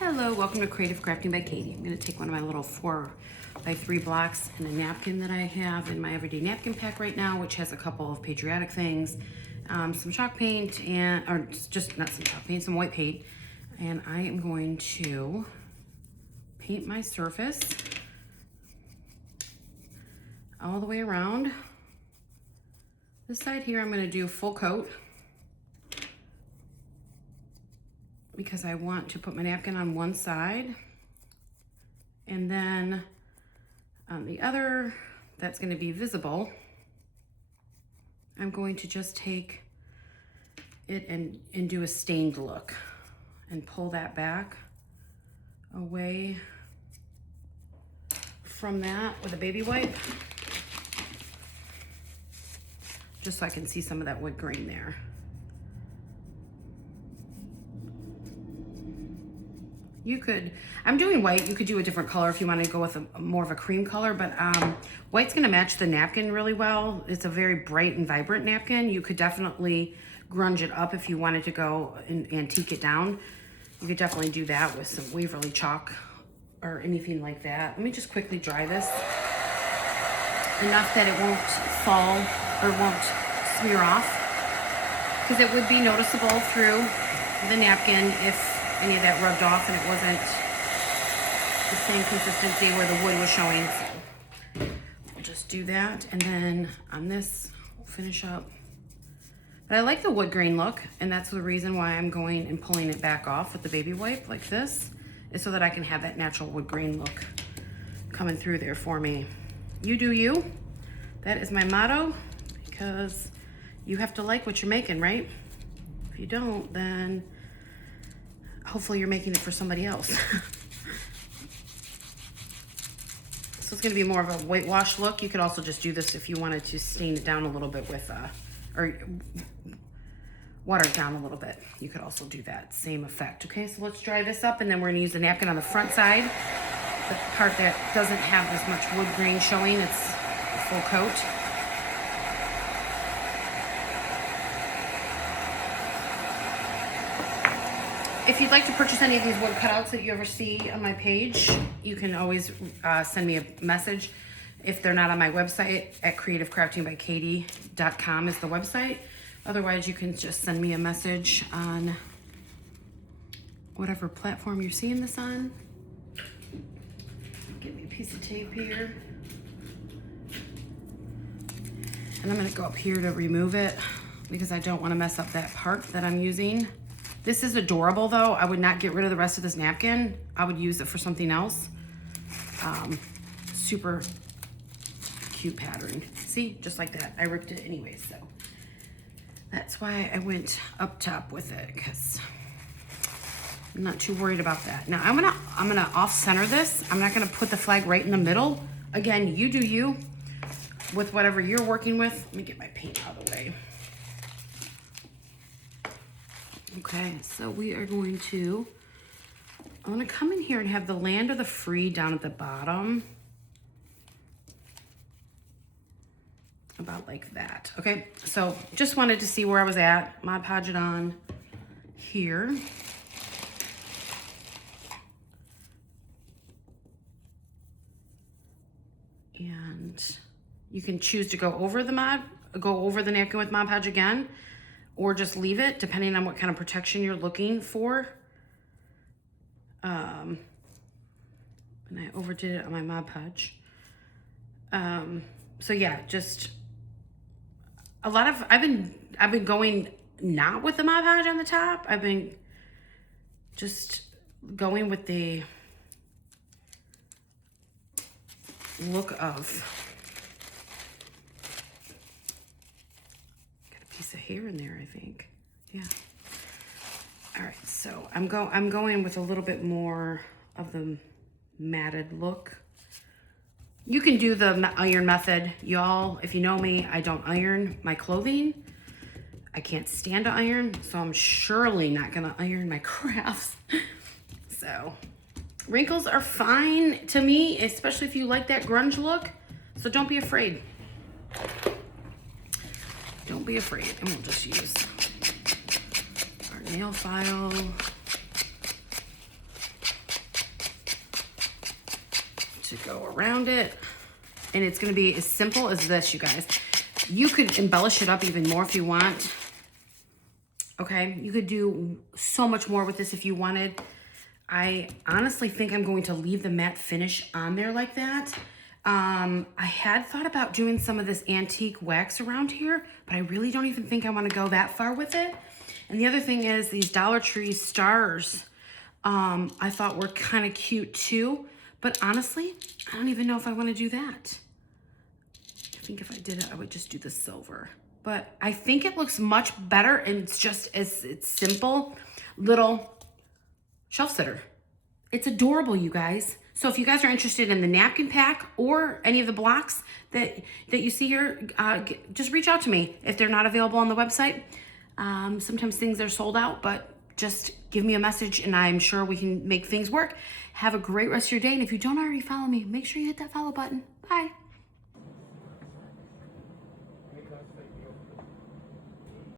Hello, welcome to Creative Crafting by Katie. I'm going to take one of my little 4x3 blocks and a napkin that I have in my everyday napkin pack right now, which has a couple of patriotic things, some chalk paint, or just not some chalk paint, some white paint. And I am going to paint my surface all the way around. This side here, I'm going to do a full coat, because I want to put my napkin on one side, and then on the other that's going to be visible, I'm going to just take it and do a stained look and pull that back away from that with a baby wipe, just so I can see some of that wood grain there. You could, I'm doing white, you could do a different color if you want to go with a more of a cream color, but white's going to match the napkin really well. It's a very bright and vibrant napkin. You could definitely grunge it up if you wanted to go and antique it down. You could definitely do that with some Waverly chalk or anything like that. Let me just quickly dry this enough that it won't fall or won't smear off, because it would be noticeable through the napkin if any of that rubbed off and it wasn't the same consistency where the wood was showing. So we'll just do that, and then on this we'll finish up. But I like the wood grain look, and that's the reason why I'm going and pulling it back off with the baby wipe like this, is so that I can have that natural wood grain look coming through there for me. You do you. That is my motto, because you have to like what you're making, right? If you don't, then hopefully you're making it for somebody else. So it's going to be more of a whitewash look. You could also just do this if you wanted to stain it down a little bit with, or water it down a little bit. You could also do that same effect. Okay, so let's dry this up, and then we're going to use the napkin on the front side, the part that doesn't have as much wood grain showing. It's a full coat. If you'd like to purchase any of these wood cutouts that you ever see on my page, you can always send me a message. If they're not on my website, at creativecraftingbykatie.com is the website. Otherwise, you can just send me a message on whatever platform you're seeing this on. Give me a piece of tape here. And I'm gonna go up here to remove it, because I don't wanna mess up that part that I'm using. This is adorable though. I would not get rid of the rest of this napkin. I would use it for something else. Super cute pattern. See, just like that. I ripped it anyway, so that's why I went up top with it, because I'm not too worried about that. Now I'm gonna off center this. I'm not gonna put the flag right in the middle. Again, you do you with whatever you're working with. Let me get my paint out of the way. Okay, so we are going to, I'm gonna come in here and have the land of the free down at the bottom. About like that. Okay, so just wanted to see where I was at. Mod Podge it on here. And you can choose to go over the napkin with Mod Podge again, or just leave it, depending on what kind of protection you're looking for. And I overdid it on my Mod Podge. So yeah, just a lot of, I've been going not with the Mod Podge on the top. I've been just going with the look of, piece of hair in there, I think. Yeah. All right, so I'm going with a little bit more of the matted look. You can do the iron method. Y'all, if you know me, I don't iron my clothing. I can't stand to iron, so I'm surely not gonna iron my crafts. So wrinkles are fine to me, especially if you like that grunge look. So don't be afraid. Don't be afraid, and we'll just use our nail file. to go around it. And it's gonna be as simple as this, you guys. You could embellish it up even more if you want. Okay, you could do so much more with this if you wanted. I honestly think I'm going to leave the matte finish on there like that. I had thought about doing some of this antique wax around here, but I really don't even think I want to go that far with it. And the other thing is these Dollar Tree stars, I thought were kind of cute too, but honestly, I don't even know if I want to do that. I think if I did it, I would just do the silver. But I think it looks much better, and it's simple little shelf sitter. It's adorable, you guys. So if you guys are interested in the napkin pack or any of the blocks that you see here, just reach out to me if they're not available on the website. Sometimes things are sold out, but just give me a message and I'm sure we can make things work. Have a great rest of your day. And if you don't already follow me, make sure you hit that follow button. Bye.